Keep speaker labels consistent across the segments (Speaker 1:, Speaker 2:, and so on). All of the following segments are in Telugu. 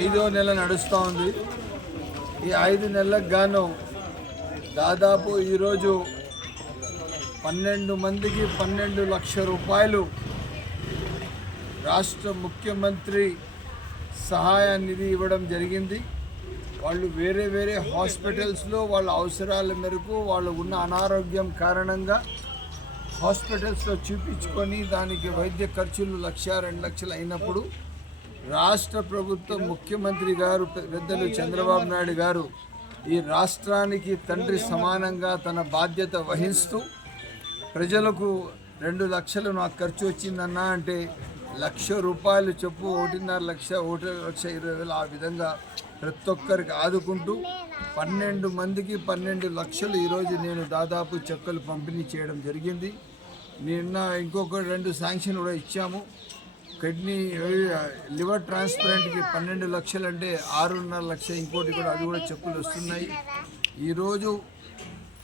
Speaker 1: ఐదో నెల నడుస్తూ ఉంది. ఈ ఐదు నెలలకు గాను దాదాపు ఈరోజు పన్నెండు మందికి పన్నెండు లక్ష రూపాయలు రాష్ట్ర ముఖ్యమంత్రి సహాయ నిధి ఇవ్వడం జరిగింది. వాళ్ళు వేరే వేరే హాస్పిటల్స్లో వాళ్ళ అవసరాల మేరకు వాళ్ళు ఉన్న అనారోగ్యం కారణంగా హాస్పిటల్స్లో చూపించుకొని దానికి వైద్య ఖర్చులు లక్ష రెండు లక్షలు అయినప్పుడు రాష్ట్ర ప్రభుత్వ ముఖ్యమంత్రి గారు పెద్దలు చంద్రబాబు నాయుడు గారు ఈ రాష్ట్రానికి తండ్రి సమానంగా తన బాధ్యత వహిస్తూ ప్రజలకు రెండు లక్షలు నాకు ఖర్చు వచ్చిందన్నా అంటే లక్ష రూపాయలు చెప్పు ఒకటిన్నర లక్ష ఒకటి లక్ష ఇరవై వేలు ఆ విధంగా ప్రతి ఒక్కరికి ఆదుకుంటూ పన్నెండు మందికి పన్నెండు లక్షలు ఈరోజు నేను దాదాపు చెక్కలు పంపిణీ చేయడం జరిగింది. నిన్న ఇంకొక రెండు శాంక్షన్ కూడా ఇచ్చాము. కిడ్నీ లివర్ ట్రాన్స్ప్లాంట్కి పన్నెండు లక్షలు అంటే ఆరున్నర లక్ష ఇంకోటి కూడా అవి కూడా చెప్పులు వస్తున్నాయి. ఈరోజు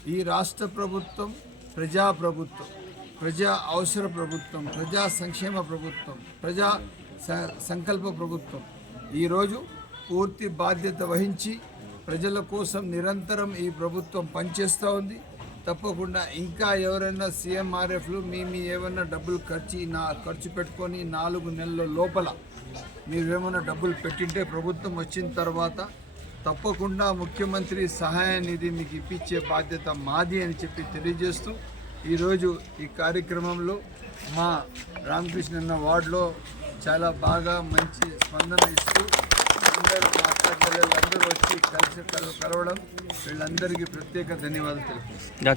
Speaker 1: ఈ రాష్ట్ర ప్రభుత్వం ప్రజా ప్రభుత్వం ప్రజా అవసర ప్రభుత్వం ప్రజా సంక్షేమ ప్రభుత్వం ప్రజా స- సంకల్ప ప్రభుత్వం ఈరోజు పూర్తి బాధ్యత వహించి ప్రజల కోసం నిరంతరం ఈ ప్రభుత్వం పనిచేస్తూ ఉంది. తప్పకుండా. ఇంకా ఎవరైనా సీఎంఆర్ఎఫ్లు మీ మీ ఏమైనా డబ్బులు ఖర్చు నా ఖర్చు పెట్టుకొని నాలుగు నెలల లోపల మీరేమైనా డబ్బులు పెట్టింటే ప్రభుత్వం వచ్చిన తర్వాత తప్పకుండా ముఖ్యమంత్రి సహాయ నిధి మీకు ఇప్పించే బాధ్యత మాది అని చెప్పి తెలియజేస్తూ ఈరోజు ఈ కార్యక్రమంలో మా రామకృష్ణన్న వార్డులో చాలా బాగా మంచి స్పందన ఇస్తూ అందరూ మా వచ్చి కలిసి కలవడం వీళ్ళందరికీ ప్రత్యేక ధన్యవాదాలు తెలుపు